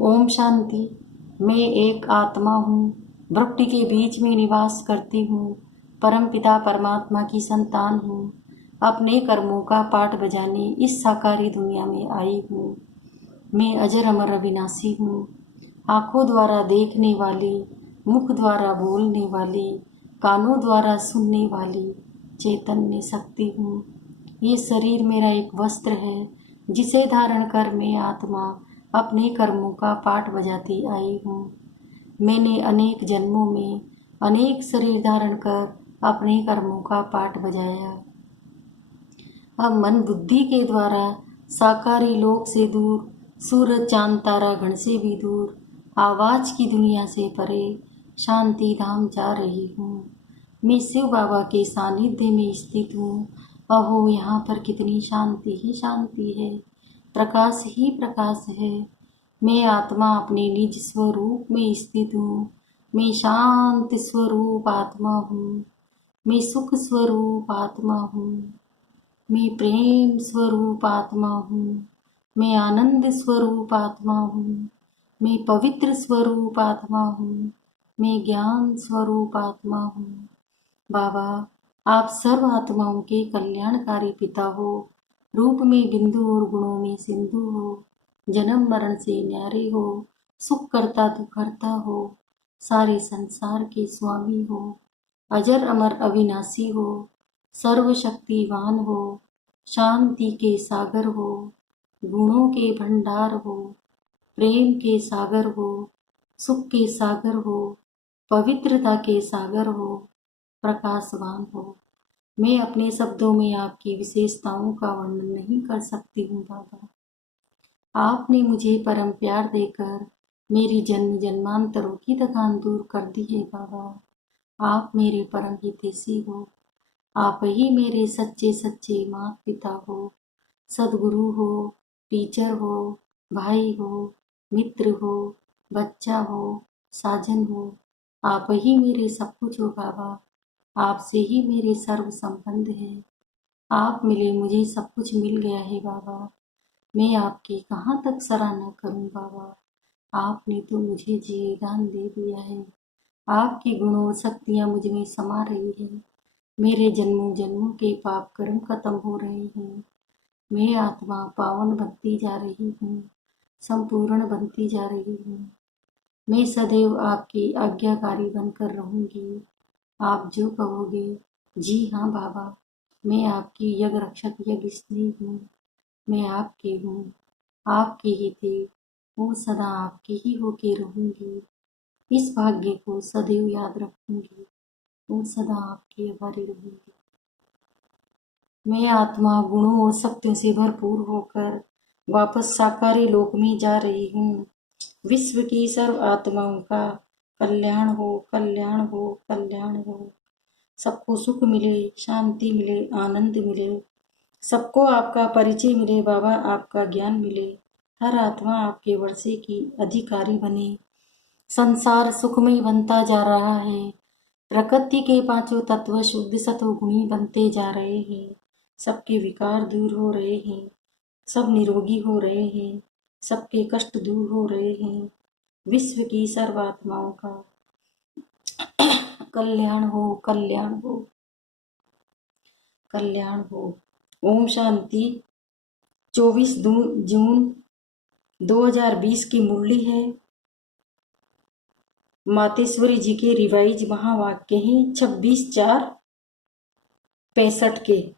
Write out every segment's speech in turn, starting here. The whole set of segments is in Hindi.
ओम शांति। मैं एक आत्मा हूँ, वृक्ति के बीच में निवास करती हूँ, परमपिता परमात्मा की संतान हूँ। अपने कर्मों का पाठ बजाने इस साकारी दुनिया में आई हूँ। मैं अजर अमर अविनाशी हूँ, आँखों द्वारा देखने वाली, मुख द्वारा बोलने वाली, कानों द्वारा सुनने वाली चैतन्य शक्ति हूँ। ये शरीर मेरा एक वस्त्र है जिसे धारण कर मैं आत्मा अपने कर्मों का पाठ बजाती आई हूँ। मैंने अनेक जन्मों में अनेक शरीर धारण कर अपने कर्मों का पाठ बजाया। अब मन बुद्धि के द्वारा साकारी लोक से दूर, सूरज चांद तारा गण से भी दूर, आवाज की दुनिया से परे शांति धाम जा रही हूँ। मैं शिव बाबा के सानिध्य में स्थित हूँ। अहो, यहाँ पर कितनी शांति ही शांति है, प्रकाश ही प्रकाश है। मैं आत्मा अपने निज स्वरूप में स्थित हूँ। मैं शांत स्वरूप आत्मा हूँ। मैं सुख स्वरूप आत्मा हूँ। मैं प्रेम स्वरूप आत्मा हूँ। मैं आनंद स्वरूप आत्मा हूँ। मैं पवित्र स्वरूप आत्मा हूँ। मैं ज्ञान स्वरूप आत्मा हूँ। बाबा, आप सर्व आत्माओं के कल्याणकारी पिता हो। रूप में बिंदु और गुणों में सिंधु हो। जन्म मरण से न्यारे हो। सुख करता दुख करता हो। सारे संसार के स्वामी हो। अजर अमर अविनाशी हो। सर्वशक्तिवान हो। शांति के सागर हो। गुणों के भंडार हो। प्रेम के सागर हो। सुख के सागर हो। पवित्रता के सागर हो। प्रकाशवान हो। मैं अपने शब्दों में आपकी विशेषताओं का वर्णन नहीं कर सकती हूँ बाबा। आपने मुझे परम प्यार देकर मेरी जन्म जन्मांतरों की थकान दूर कर दी है बाबा। आप मेरे परम हितैषी हो। आप ही मेरे सच्चे सच्चे माता पिता हो, सदगुरु हो, टीचर हो, भाई हो, मित्र हो, बच्चा हो, साजन हो। आप ही मेरे सब कुछ हो बाबा। आपसे ही मेरे सर्व संबंध है। आप मिले मुझे सब कुछ मिल गया है बाबा। मैं आपकी कहाँ तक सराहना करूं बाबा। आपने तो मुझे जीवदान दे दिया है। आपकी गुण और शक्तियाँ मुझ में समा रही है। मेरे जन्मों जन्मों के पाप कर्म खत्म हो रहे हैं। मैं आत्मा पावन बनती जा रही हूँ, संपूर्ण बनती जा रही हूँ। मैं सदैव आपकी आज्ञाकारी बनकर रहूंगी। आप जो कहोगे। जी हाँ बाबा, मैं आपकी यज्ञ रक्षक यज्ञ स्त्री हूँ। मैं आपकी हूँ, आपकी ही थी, वो सदा आपकी ही होके रहूंगी। इस भाग्य को सदैव याद रखूंगी। वो सदा आपकी आभारी रहूंगी। मैं आत्मा गुणों और शक्तियों से भरपूर होकर वापस साकारी लोक में जा रही हूँ। विश्व की सर्व आत्माओं का कल्याण हो, कल्याण हो, कल्याण हो। सबको सुख मिले, शांति मिले, आनंद मिले। सबको आपका परिचय मिले बाबा, आपका ज्ञान मिले। हर आत्मा आपके वर्षे की अधिकारी बने। संसार सुखमय बनता जा रहा है। प्रकृति के पांचों तत्व शुद्ध सत्वगुणी बनते जा रहे हैं। सबके विकार दूर हो रहे हैं। सब निरोगी हो रहे हैं। सबके कष्ट दूर हो रहे हैं। विश्व की सर्वात्माओं का कल्याण हो, कल्याण हो, कल्याण हो। ओम शांति। 24 जून 2020 की मुरली है। मातेश्वरी जी के रिवाइज महावाक्य हैं 26/4/65 के।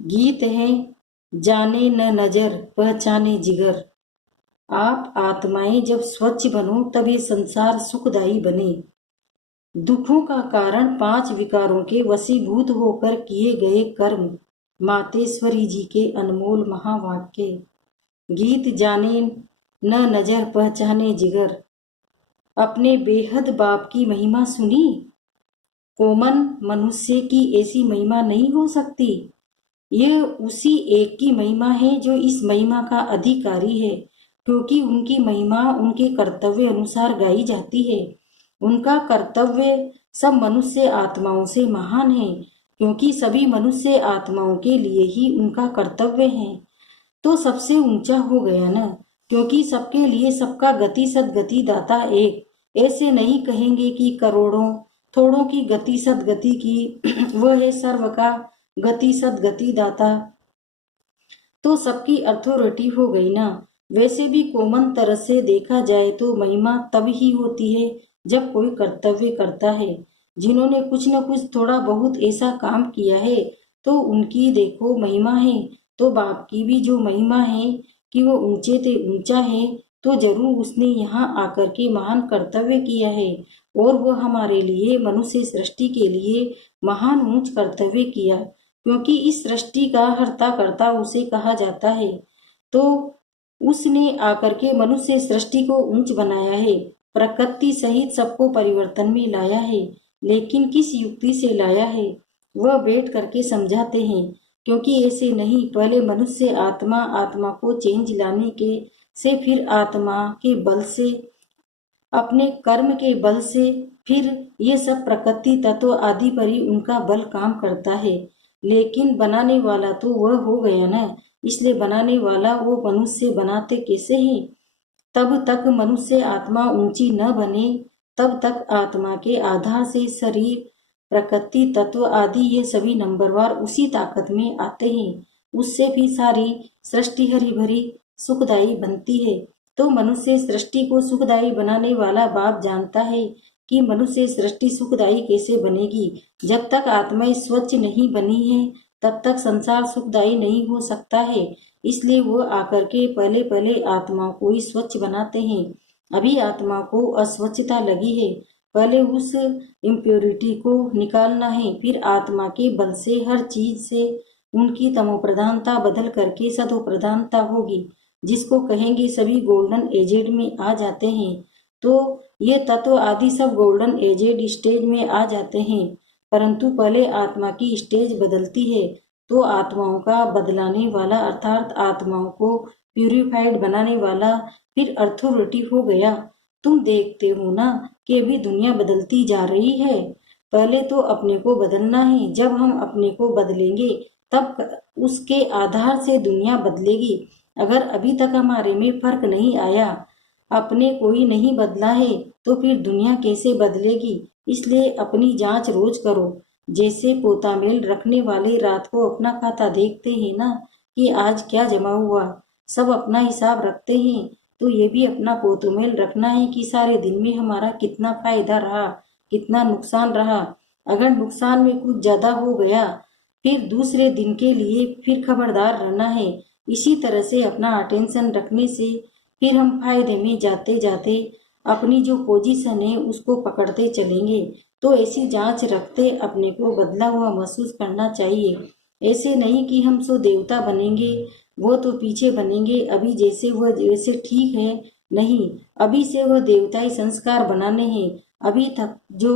गीत है जाने न नजर पहचाने जिगर। आप आत्माएं जब स्वच्छ बनो तब ये संसार सुखदायी बने। दुखों का कारण 5 विकारों के वशीभूत होकर किए गए कर्म। मातेश्वरी जी के अनमोल महावाक्य। गीत जाने न नजर पहचाने जिगर। अपने बेहद बाप की महिमा सुनी। कॉमन मनुष्य की ऐसी महिमा नहीं हो सकती। ये उसी एक की महिमा है जो इस महिमा का अधिकारी है, क्योंकि उनकी महिमा उनके कर्तव्य अनुसार गाई जाती है। उनका कर्तव्य सब मनुष्य आत्माओं से महान है, क्योंकि सभी मनुष्य आत्माओं के लिए ही उनका कर्तव्य है। तो सबसे ऊंचा हो गया ना, क्योंकि सबके लिए सबका गति सदगति दाता एक। ऐसे नहीं कहेंगे कि करोड़ों थोड़ों की गति सदगति की वह है सर्व का गति सदगति दाता, तो सबकी अथॉरिटी हो गई ना। वैसे भी कॉमन तरह से देखा जाए तो महिमा तब ही होती है जब कोई कर्तव्य करता है। जिन्होंने कुछ न कुछ थोड़ा बहुत ऐसा काम किया है तो उनकी देखो महिमा है। तो बाप की भी जो महिमा है कि वो ऊंचे से ऊंचा है, तो जरूर उसने यहाँ आकर के महान कर्तव्य किया है, और वह हमारे लिए मनुष्य सृष्टि के लिए महान ऊंच कर्तव्य किया, क्योंकि इस सृष्टि का हर्ता कर्ता उसे कहा जाता है। तो उसने आकर के मनुष्य सृष्टि को ऊंच बनाया है, प्रकृति सहित सबको परिवर्तन में लाया है। लेकिन किस युक्ति से लाया है वह बैठ करके समझाते हैं, क्योंकि ऐसे नहीं। पहले मनुष्य आत्मा आत्मा को चेंज लाने के से, फिर आत्मा के बल से, अपने कर्म के बल से, फिर ये सब प्रकृति तत्व आदि पर ही उनका बल काम करता है। लेकिन बनाने वाला तो वह हो गया ना, इसलिए बनाने वाला वो मनुष्य बनाते कैसे हैं? तब तक मनुष्य आत्मा ऊंची न बने, तब तक आत्मा के आधार से शरीर प्रकृति तत्व आदि ये सभी नंबरवार उसी ताकत में आते हैं। उससे भी सारी सृष्टि हरी भरी सुखदायी बनती है। तो मनुष्य सृष्टि को सुखदायी बनाने वाला बाप जानता है कि मनुष्य सृष्टि सुखदायी कैसे बनेगी। जब तक आत्मा स्वच्छ नहीं बनी है तब तक संसार सुखदायी नहीं हो सकता है। इसलिए वो आकर के पहले पहले आत्मा को ही स्वच्छ बनाते हैं। अभी आत्मा को अस्वच्छता लगी है, पहले उस इम्प्योरिटी को निकालना है, फिर आत्मा के बल से हर चीज से उनकी तमोप्रधानता बदल करके सदोप्रधानता होगी, जिसको कहेंगे सभी गोल्डन एजेड में आ जाते हैं। तो ये तत्व आदि सब गोल्डन एजेड स्टेज में आ जाते हैं, परंतु पहले आत्मा की स्टेज बदलती है। तो आत्माओं का बदलाने वाला अर्थात आत्माओं को प्यूरिफाइड बनाने वाला फिर अथॉरिटी हो गया। तुम देखते हो ना कि अभी दुनिया बदलती जा रही है। पहले तो अपने को बदलना है, जब हम अपने को बदलेंगे तब उसके आधार से दुनिया बदलेगी। अगर अभी तक हमारे में फर्क नहीं आया, अपने कोई नहीं बदला है, तो फिर दुनिया कैसे बदलेगी? इसलिए अपनी जांच रोज करो। जैसे पोतामेल रखने वाले रात को अपना खाता देखते हैं ना कि आज क्या जमा हुआ, सब अपना हिसाब रखते हैं। तो ये भी अपना पोतामेल रखना है कि सारे दिन में हमारा कितना फायदा रहा, कितना नुकसान रहा। अगर नुकसान में कुछ ज्यादा हो गया, फिर दूसरे दिन के लिए फिर खबरदार रहना है। इसी तरह से अपना अटेंशन रखने से फिर हम फायदे में जाते जाते अपनी जो पोजीशन है उसको पकड़ते चलेंगे। तो ऐसी जांच रखते अपने को बदला हुआ महसूस करना चाहिए। ऐसे नहीं कि हम सो देवता बनेंगे, वो तो पीछे बनेंगे, अभी जैसे वह वैसे ठीक है। नहीं, अभी से वह देवताई संस्कार बनाने हैं। अभी तक जो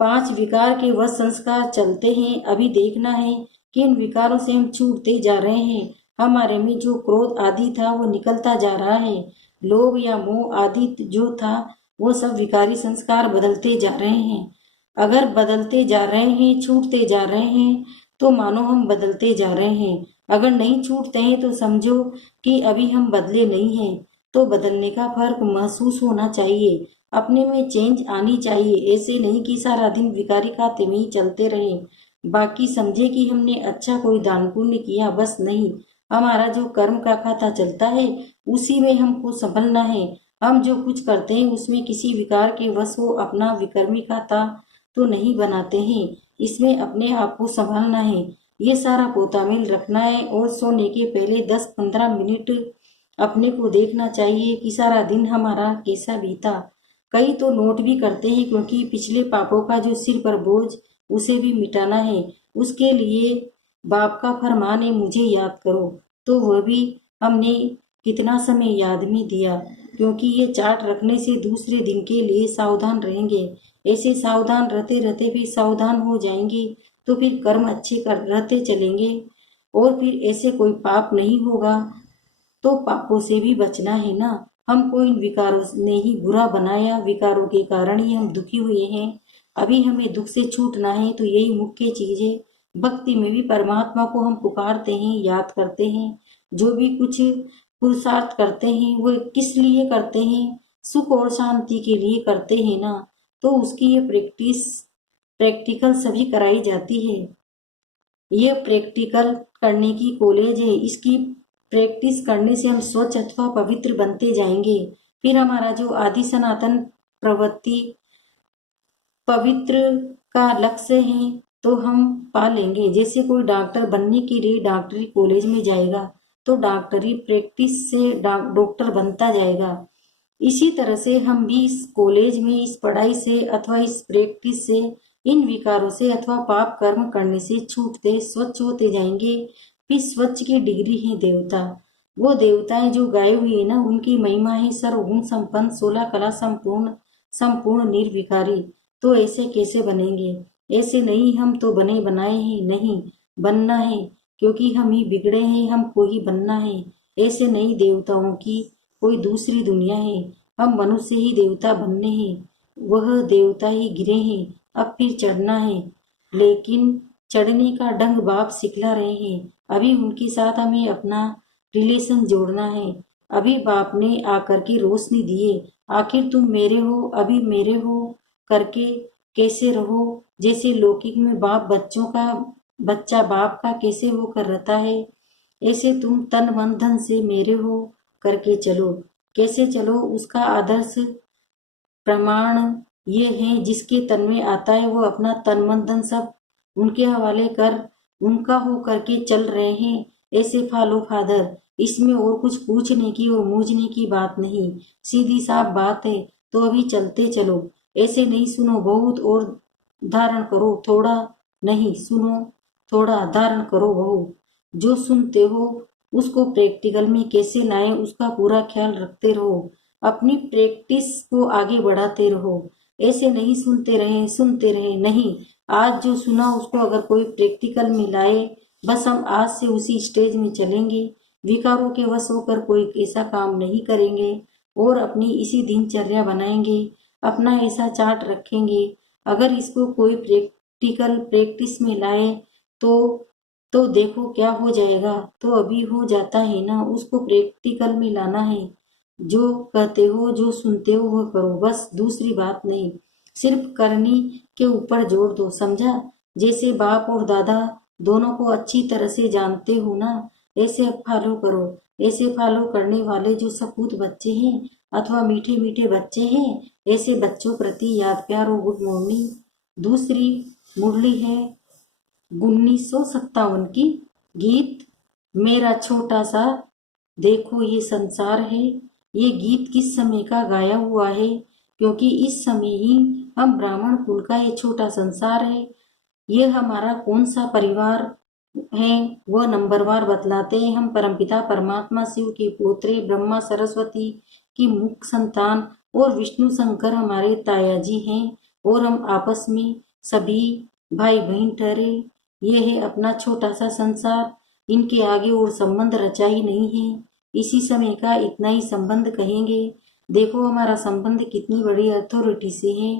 5 विकार के वह संस्कार चलते हैं, अभी देखना है कि इन विकारों से हम छूटते जा रहे हैं। हमारे में जो क्रोध आदि था वो निकलता जा रहा है, लोभ या मोह आदि जो था वो सब विकारी संस्कार बदलते जा रहे हैं। अगर बदलते जा रहे हैं, छूटते जा रहे हैं, तो मानो हम बदलते जा रहे हैं। अगर नहीं छूटते हैं तो समझो कि अभी हम बदले नहीं हैं। तो बदलने का फर्क महसूस होना चाहिए, अपने में चेंज आनी चाहिए। ऐसे नहीं कि सारा दिन विकारी खाते में ही चलते रहे, बाकी समझे कि हमने अच्छा कोई दान पुण्य किया, बस नहीं। हमारा जो कर्म का खाता चलता है उसी में हमको संभलना है। हम जो कुछ करते हैं उसमें किसी विकार के वश हो अपना विकर्मी खाता तो नहीं बनाते हैं। इसमें अपने आप को संभालना है, ये सारा पोतामेल रखना है। और सोने के पहले 10-15 मिनट अपने को देखना चाहिए कि सारा दिन हमारा कैसा बीता। कई तो नोट भी करते हैं, क्योंकि पिछले पापों का जो सिर पर बोझ उसे भी मिटाना है। उसके लिए बाप का फरमान है, मुझे याद करो। तो वह भी हमने कितना समय याद में दिया, क्योंकि ये चार्ट रखने से दूसरे दिन के लिए सावधान रहेंगे। ऐसे सावधान रहते रहते फिर सावधान हो जाएंगे, तो फिर कर्म अच्छे कर रहते चलेंगे, और फिर ऐसे कोई पाप नहीं होगा। तो पापों से भी बचना है ना। हमको इन विकारों ने ही बुरा बनाया, विकारों के कारण ही हम दुखी हुए हैं। अभी हमें दुख से छूटना है, तो यही मुख्य चीज है। भक्ति में भी परमात्मा को हम पुकारते हैं, याद करते हैं। जो भी कुछ पुरुषार्थ करते हैं वो किस लिए करते हैं? सुख और शांति के लिए करते हैं ना। तो उसकी ये प्रैक्टिकल सभी कराई जाती है। ये प्रैक्टिकल करने की कॉलेज है। इसकी प्रैक्टिस करने से हम स्वच्छ अथवा पवित्र बनते जाएंगे। फिर हमारा जो आदि सनातन प्रवृत्ति पवित्र का लक्ष्य है तो हम पा लेंगे। जैसे कोई डॉक्टर बनने के लिए डॉक्टरी कॉलेज में जाएगा तो डॉक्टरी प्रैक्टिस से डॉक्टर बनता जाएगा। इसी तरह से हम भी इस कॉलेज में इस पढ़ाई से अथवा इस प्रैक्टिस से इन विकारों से अथवा पाप कर्म करने से छूटते स्वच्छ होते जाएंगे। फिर स्वच्छ की डिग्री है देवता। वो देवताएं जो गाये हुए है ना उनकी महिमा है सर्वगुण संपन्न 16 कला संपूर्ण संपूर्ण निर्विकारी। तो ऐसे कैसे बनेंगे? ऐसे नहीं, हम तो बने बनाए हैं नहीं बनना है, क्योंकि हम ही बिगड़े हैं, हमको ही बनना है। ऐसे नहीं, देवताओं की कोई दूसरी दुनिया है, हम मनुष्य ही देवता बनने हैं। वह देवता ही गिरे हैं, अब फिर चढ़ना है, लेकिन चढ़ने का ढंग बाप सिखला रहे हैं। अभी उनके साथ हमें अपना रिलेशन जोड़ना है। अभी बाप ने आकर के रोशनी दिए, आखिर तुम मेरे हो, अभी मेरे हो करके कैसे रहो। जैसे लौकिक में बाप बच्चों का बच्चा बाप का कैसे होकर रहता है, ऐसे तुम तन मन धन से मेरे हो करके चलो। कैसे चलो? उसका आदर्श प्रमाण ये है, जिसके तन में आता है वो अपना तन मन धन सब उनके हवाले कर उनका हो करके चल रहे हैं। ऐसे फॉलो फादर, इसमें और कुछ पूछने की और मूझने की बात नहीं, सीधी साफ बात है। तो अभी चलते चलो, ऐसे नहीं सुनो बहुत और धारण करो थोड़ा, नहीं सुनो थोड़ा धारण करो बहुत। जो सुनते हो उसको प्रैक्टिकल में कैसे लाएं उसका पूरा ख्याल रखते रहो। अपनी प्रैक्टिस को आगे बढ़ाते रहो। ऐसे नहीं सुनते रहे नहीं। आज जो सुना उसको अगर कोई प्रैक्टिकल में लाए, बस हम आज से उसी स्टेज में चलेंगे। विकारों के वश होकर कोई ऐसा काम नहीं करेंगे और अपनी इसी दिनचर्या बनाएंगे, अपना ऐसा चार्ट रखेंगे। अगर इसको कोई प्रैक्टिकल प्रैक्टिस में लाए तो तो देखो क्या हो जाएगा। तो अभी हो जाता है ना, उसको प्रैक्टिकल में लाना है। जो कहते हो जो सुनते हो वो करो, बस दूसरी बात नहीं, सिर्फ करनी के ऊपर जोर दो, समझा? जैसे बाप और दादा दोनों को अच्छी तरह से जानते हो ना, ऐसे अब फॉलो करो। ऐसे फॉलो करने वाले जो सपूत बच्चे हैं अथवा मीठे मीठे बच्चे हैं, ऐसे बच्चों प्रति याद प्यार और गुड मॉर्निंग। दूसरी मुरली है 1957 की गीत मेरा छोटा सा देखो ये संसार है। ये गीत किस समय का गाया हुआ है? क्योंकि इस समय ही हम ब्राह्मण कुल का ये छोटा संसार है। ये हमारा कौन सा परिवार है वह नंबरवार बतलाते हैं। हम परमपिता परमात्मा शिव के पोत्रे, ब्रह्मा सरस्वती की मुख संतान और विष्णु शंकर हमारे ताया जी हैं और हम आपस में सभी भाई बहन ठहरे। ये है अपना छोटा सा संसार, इनके आगे और संबंध रचा ही नहीं है। इसी समय का इतना ही संबंध कहेंगे। देखो हमारा संबंध कितनी बड़ी अथॉरिटी से है।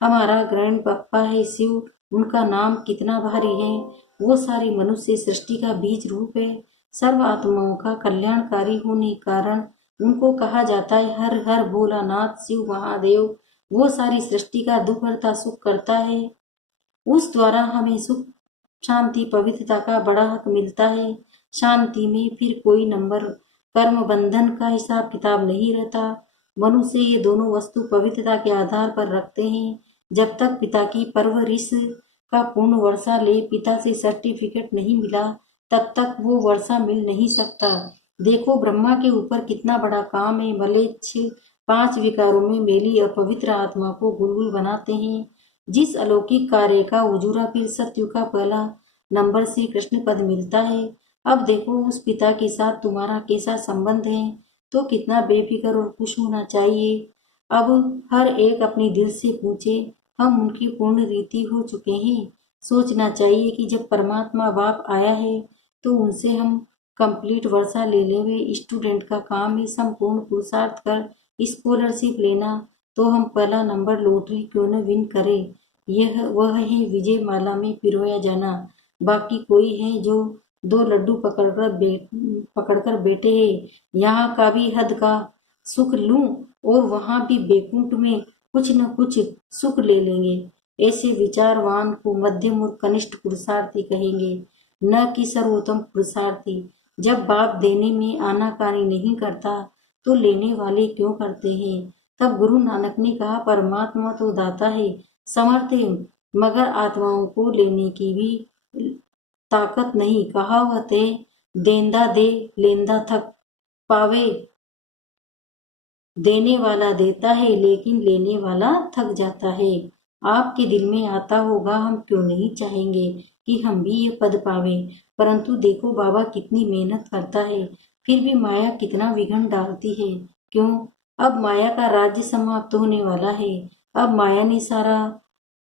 हमारा ग्रैंड पप्पा है शिव, उनका नाम कितना भारी है। वो सारी मनुष्य सृष्टि का बीज रूप है, सर्व आत्माओं का कल्याणकारी होने कारण उनको कहा जाता है हर हर भोलानाथ शिव महादेव। वो सारी सृष्टि का दुख हरता सुख करता है, उस द्वारा हमें सुख शांति पवित्रता का बड़ा हक मिलता है। शांति में फिर कोई नंबर कर्म बंधन का हिसाब किताब नहीं रहता। मनुष्य ये दोनों वस्तु पवित्रता के आधार पर रखते हैं। जब तक पिता की परवरिश का पूर्ण वर्षा ले पिता से सर्टिफिकेट नहीं मिला तब तक वो वर्षा मिल नहीं सकता। देखो ब्रह्मा के ऊपर कितना बड़ा काम है। मलेच्छ 5 विकारों में मेली अपवित्र आत्मा को गुलगुल बनाते हैं। जिस अलौकिक कार्य का उजूरा फिर सत्युग का पहला नंबर से कृष्ण पद मिलता है। अब देखो उस पिता के साथ तुम्हारा कैसा संबंध है, तो कितना बेफिक्र और खुश होना चाहिए। अब हर एक अपने दिल से पूछे, हम उनकी पूर्ण रीति हो चुके हैं। सोचना चाहिए कि जब परमात्मा बाप आया है तो उनसे हम कंप्लीट वर्षा ले लेंगे। स्टूडेंट का काम है संपूर्ण पुरुषार्थ कर स्कॉलरशिप लेना, तो हम पहला नंबर लॉटरी क्यों न विन करें। यह वह है विजय माला में पिरोया जाना। बाकी कोई है जो 2 लड्डू पकड़कर बैठे हैं, यहाँ का भी हद का सुख लूं और वहां भी बैकुंठ में कुछ न कुछ सुख ले लेंगे। ऐसे विचारवान को मध्यम और कनिष्ठ पुरुषार्थी कहेंगे, न कि सर्वोत्तम पुरुषार्थी। जब बाप देने में आनाकानी नहीं करता तो लेने वाले क्यों करते हैं। तब गुरु नानक ने कहा, परमात्मा तो दाता है, समर्थ है, मगर आत्माओं को लेने की भी ताकत नहीं। कहावत है, देंदा दे लेंदा थक पावे। देने वाला देता है लेकिन लेने वाला थक जाता है। आपके दिल में आता होगा, हम क्यों नहीं चाहेंगे कि हम भी ये पद पावे। परंतु देखो बाबा कितनी मेहनत करता है, फिर भी माया कितना विघ्न डालती है। क्यों? अब माया का राज्य समाप्त होने वाला है। अब माया ने सारा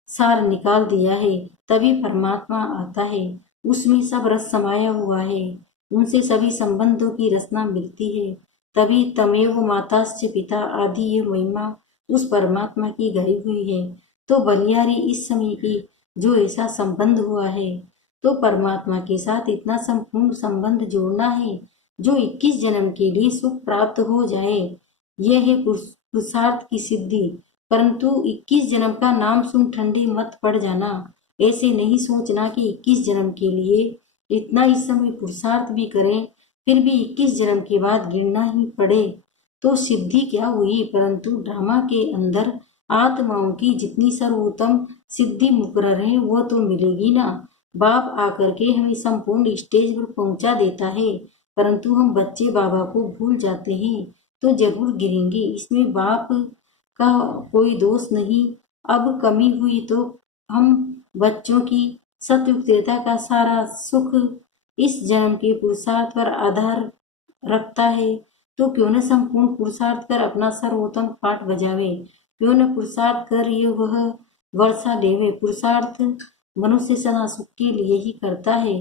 सार निकाल दिया है, तभी परमात्मा आता है। उसमें सब रस समाया हुआ है, उनसे सभी संबंधों की रचना मिलती है। तभी तमेव माताश्च पिता आदि ये महिमा उस परमात्मा की गई हुई है। तो बलियारी इस समय की जो ऐसा संबंध हुआ है, तो परमात्मा के साथ इतना संपूर्ण संबंध जोड़ना है जो 21 जन्म के लिए सुख प्राप्त हो जाए। यह है पुरुषार्थ की सिद्धि। परंतु 21 जन्म का नाम सुन ठंडी मत पड़ जाना। ऐसे नहीं सोचना कि 21 जन्म के लिए इतना इस समय पुरुषार्थ भी करें, फिर भी 21 जन्म के बाद गिरना ही पड़े तो सिद्धि क्या हुई। परंतु ड्रामा के अंदर आत्माओं की जितनी सर्वोत्तम सिद्धि मुकर्रर है वो तो मिलेगी ना। बाप आकर के हमें संपूर्ण स्टेज पर पहुंचा देता है, परंतु हम बच्चे बाबा को भूल जाते हैं तो जरूर गिरेंगे। इसमें बाप का कोई दोष नहीं। अब कमी हुई तो हम बच्चों की सत्युक्तता का सारा सुख इस जन्म के पुरुषार्थ पर आधार रखता है। तो क्यों न संपूर्ण पुरुषार्थ कर अपना सर्वोत्तम पाठ बजावे। क्यों न पुरुषार्थ कर ये वह वर्षा देवे। पुरुषार्थ मनुष्य सदा सुख के लिए ही करता है।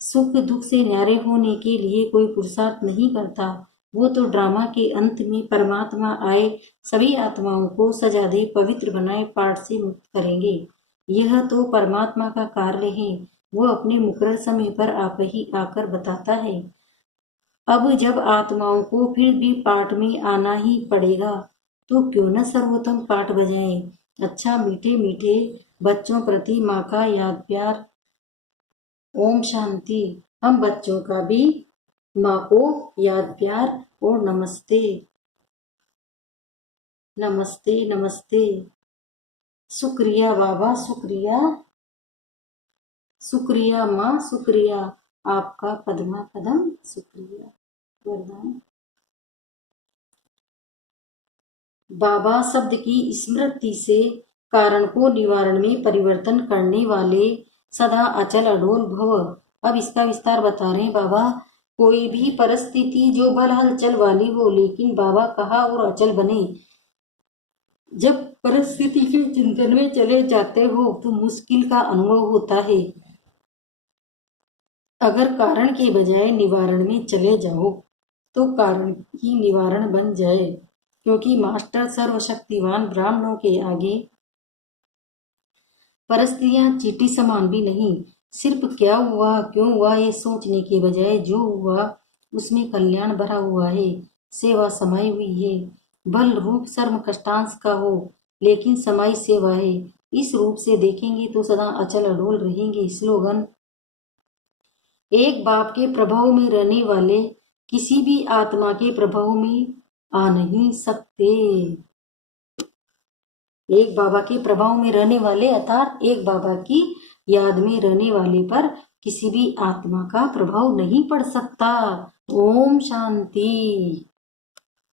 सुख दुख से न्यारे होने के लिए कोई पुरुषार्थ नहीं करता। वो तो ड्रामा के अंत में परमात्मा आए, सभी आत्माओं को सजा दे, पवित्र बनाए, पाठ से मुक्त करेंगे। यह तो परमात्मा का कार्य है। वो अपने मुकर्रर समय पर आप ही आकर बताता है। अब जब आत्माओं को फिर भी पाठ में आना ही पड़ेगा तो क्यों न सर्वोत्तम पाठ बजाएं। अच्छा, मीठे मीठे बच्चों प्रति माँ का याद प्यार। ओम शांति। हम बच्चों का भी माँ को याद प्यार और नमस्ते नमस्ते नमस्ते। शुक्रिया बाबा, शुक्रिया शुक्रिया माँ, शुक्रिया आपका पद्मा कदम, शुक्रिया। वरदान। बाबा शब्द की स्मृति से कारण को निवारण में परिवर्तन करने वाले सदा अचल अडोल भव। अब इसका विस्तार बता रहे हैं बाबा। कोई भी परिस्थिति जो बल हलचल वाली हो, लेकिन बाबा कहा और अचल बने। जब परिस्थिति के चिंतन में चले जाते हो तो मुश्किल का अनुभव होता है। अगर कारण के बजाय निवारण में चले जाओ तो कारण ही निवारण बन जाए, क्योंकि मास्टर सर्वशक्तिवान ब्राह्मणों के आगे परिस्थितियां चींटी समान भी नहीं। सिर्फ क्या हुआ क्यों हुआ ये सोचने के बजाय जो हुआ उसमें कल्याण भरा हुआ है, सेवा समाई हुई है। बल रूप सर्व कष्टांश का हो, लेकिन समाई सेवा है। इस रूप से देखेंगे तो सदा अचल अडोल रहेंगे। स्लोगन। एक बाप के प्रभाव में रहने वाले किसी भी आत्मा के प्रभाव में आ नहीं सकते। एक बाबा के प्रभाव में रहने वाले अर्थात एक बाबा की याद में रहने वाले पर किसी भी आत्मा का प्रभाव नहीं पड़ सकता। ओम शांति।